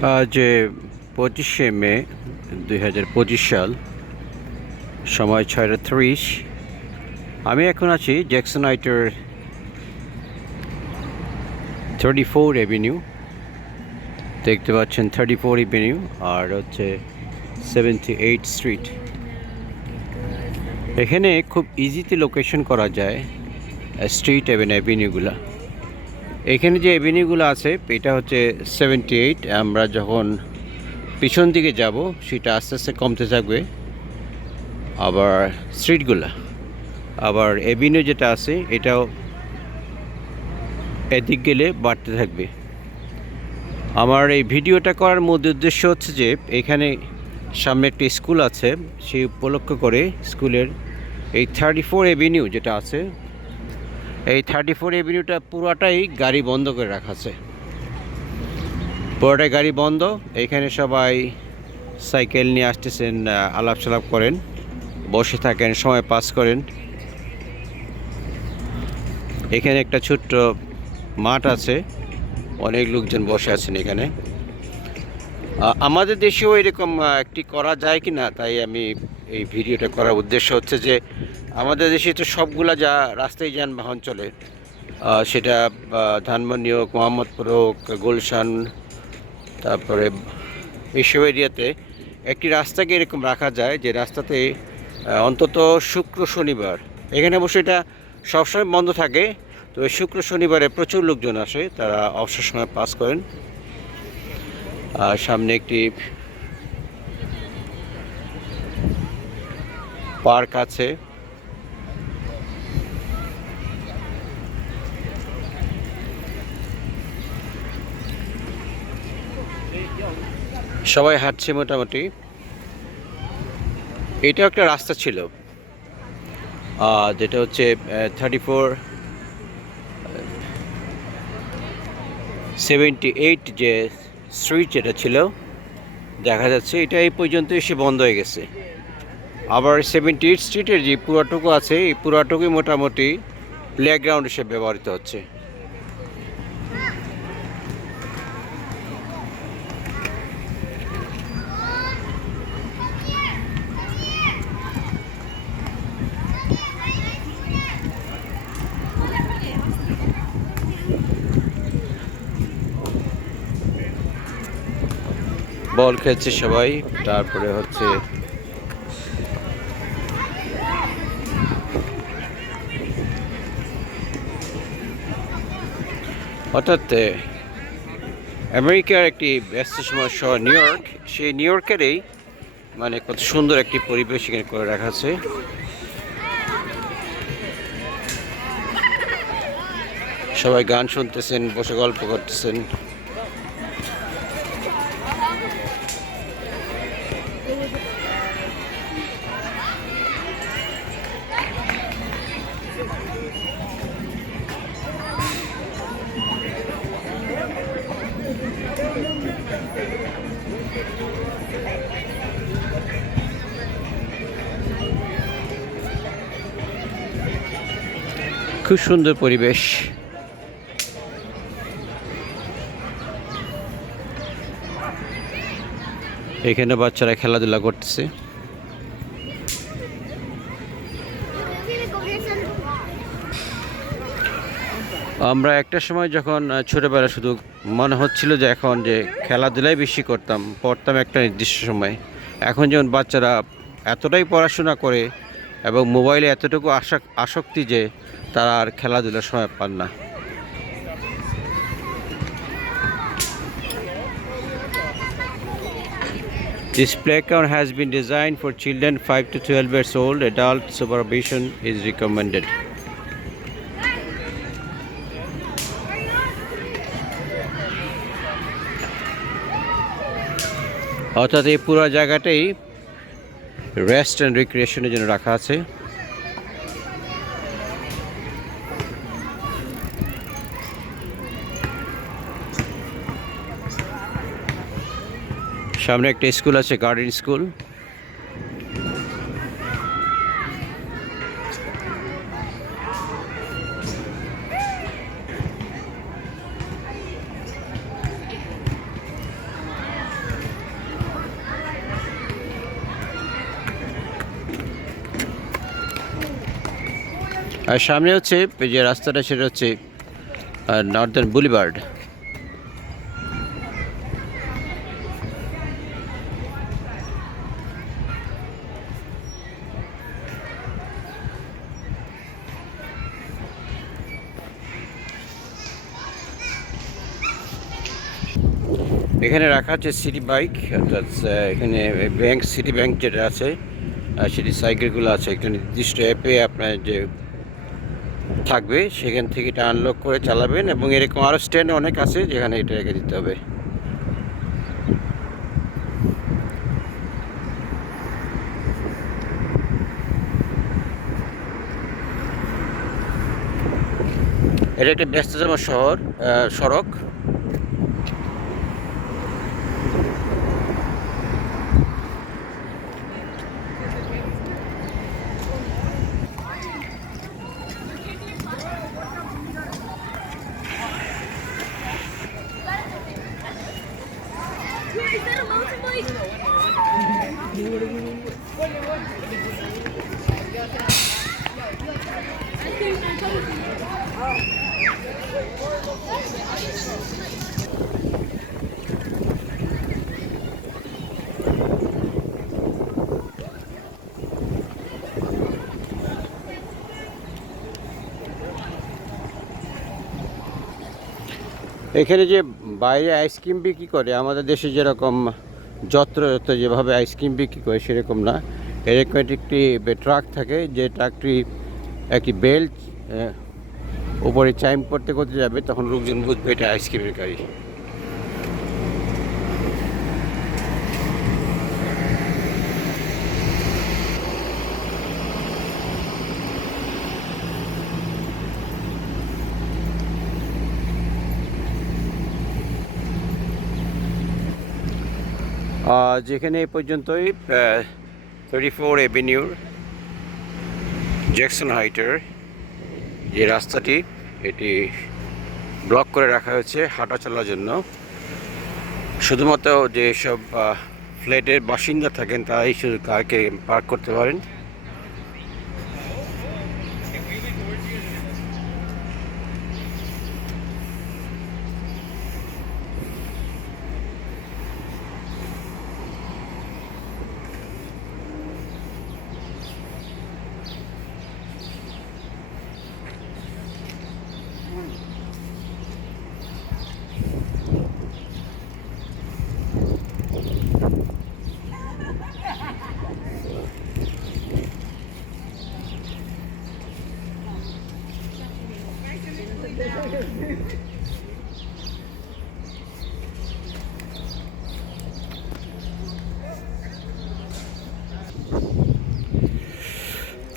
আজ 25শে মে 2025 সাল, সময় 6:30। আমি এখন আছি জ্যাকসন হাইটের 34 এভিনিউ। দেখতে পাচ্ছেন 34 এভিনিউ আর হচ্ছে 78 স্ট্রিট। এখানে খুব ইজিতে লোকেশন করা যায় স্ট্রিট এবং অ্যাভিনিউগুলো। এখানে যে অ্যাভিনিউগুলো আছে এটা হচ্ছে 78। আমরা যখন পিছন দিকে যাব সেটা আস্তে আস্তে কমতে থাকবে। আবার স্ট্রিটগুলো, আবার অ্যাভিনিউ যেটা আছে এটাও এদিক গেলে বাড়তে থাকবে। আমার এই ভিডিওটা করার মূল উদ্দেশ্য হচ্ছে যে এখানে সামনে একটি স্কুল আছে, সেই উপলক্ষ করে স্কুলের এই 34 এভিনিউ যেটা আছে, এই 34 এভিনিউটা পুরাটাই গাড়ি বন্ধ করে রাখা আছে। পুরোটাই গাড়ি বন্ধ। এখানে সবাই সাইকেল নিয়ে আসতেছেন, আলাপ সালাপ করেন, বসে থাকেন, সময় পাস করেন। এখানে একটা ছোট্ট মাঠ আছে, অনেক লোকজন বসে আছেন এখানে। আমাদের দেশেও এরকম একটি করা যায় কি না, তাই আমি এই ভিডিওটা করার উদ্দেশ্য হচ্ছে যে আমাদের দেশে তো সবগুলা যা রাস্তায় যানবাহন চলে, সেটা ধানমন্ডি হোক, মোহাম্মদপুর হোক, গুলশান, তারপরে এইসব এরিয়াতে একটি রাস্তাকে এরকম রাখা যায় যে রাস্তাতে অন্তত শুক্র শনিবার, এখানে অবশ্যই এটা সবসময় বন্ধ থাকে, তো শুক্র শনিবারে প্রচুর লোকজন আসে, তারা অবসর সময় পাস করেন। আর সামনে একটি পার্ক আছে। সবাই হাঁটছে মোটামুটি। এটাও একটা রাস্তা ছিল, যেটা হচ্ছে 78 যে স্ট্রিট যেটা ছিল, দেখা যাচ্ছে এটা এই পর্যন্ত এসে বন্ধ হয়ে গেছে। আবার 78 স্ট্রিটের যে পুরাটুকু আছে, এই পুরাটুকুই মোটামুটি প্লেগ্রাউন্ড হিসেবে ব্যবহৃত হচ্ছে। বল খেলছে সবাই। তারপরে হচ্ছে অর্থাৎ আমেরিকার একটি ব্যস্তসময় শহর নিউ ইয়র্ক, সেই নিউ ইয়র্কেরই মানে কত সুন্দর একটি পরিবেশ এখানে করে রাখা আছে। সবাই গান শুনতেছেন, বসে গল্প করতেছেন। খুব সুন্দর পরিবেশ। এখানে বাচ্চারা খেলাধুলা করতেছে। আমরা একটা সময় যখন ছোটোবেলা শুধু মনে হচ্ছিল যে এখন যে খেলাধুলাই বেশি করতাম, পড়তাম একটা নির্দিষ্ট সময়। এখন যেমন বাচ্চারা এতটাই পড়াশোনা করে এবং মোবাইলে এতটুকু আসক্তি যে তারা আর খেলাধুলার সময় পান না। This playground has been designed for children 5 to 12 years old. Adult supervision is recommended. অর্থাৎ এই পুরো জায়গাটাই রেস্ট অ্যান্ড রিক্রিয়েশনের জন্য রাখা আছে। সামনে একটা স্কুল আছে, গার্ডেন স্কুল। আর সামনে হচ্ছে যে রাস্তাটা সেটা হচ্ছে নর্দার্ন বুলিভার্ড। এখানে রাখা হচ্ছে সিটি বাইক, অর্থাৎ এখানে ব্যাংক, সিটি ব্যাংক যেটা আছে সেটি সাইকেলগুলো আছে একটা নির্দিষ্ট অ্যাপে আপনার যে থাকবে, সেখান থেকে এটা আনলক করে চালাবেন এবং এরকম আরও স্ট্যান্ড অনেক আছে যেখানে এটা রেখে দিতে হবে। এটা একটা ব্যস্ততম সড়ক। Is that a mountain এখানে যে বাইরে আইসক্রিম বিক্রি করে, আমাদের দেশে যেরকম যত্র যেভাবে আইসক্রিম বিক্রি করে সেরকম না। এরকম একটি ট্রাক থাকে, যে ট্রাকটি একটি বেল্ট উপরে চাইম করতে করতে যাবে, তখন লোকজন বুঝবে এটা আইসক্রিমের গাড়ি। যেখানে এই পর্যন্তই 34 এভিনিউর জ্যাকসন হাইটের যে রাস্তাটি, এটি ব্লক করে রাখা হয়েছে হাঁটা চলার জন্য। শুধুমাত্র যেসব ফ্ল্যাটের বাসিন্দা থাকেন তারাই শুধু কারকে পার্ক করতে পারেন।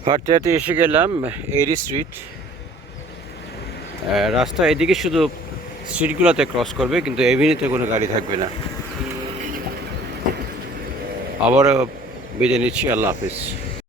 হাঁটতে হাঁটতে এসে গেলাম এরি স্ট্রিট। রাস্তা এদিকে শুধু স্ট্রিটগুলোতে ক্রস করবে, কিন্তু এভিনিউতে কোনো গাড়ি থাকবে না। আবারও বিদায় নিচ্ছি, আল্লাহ হাফিজ।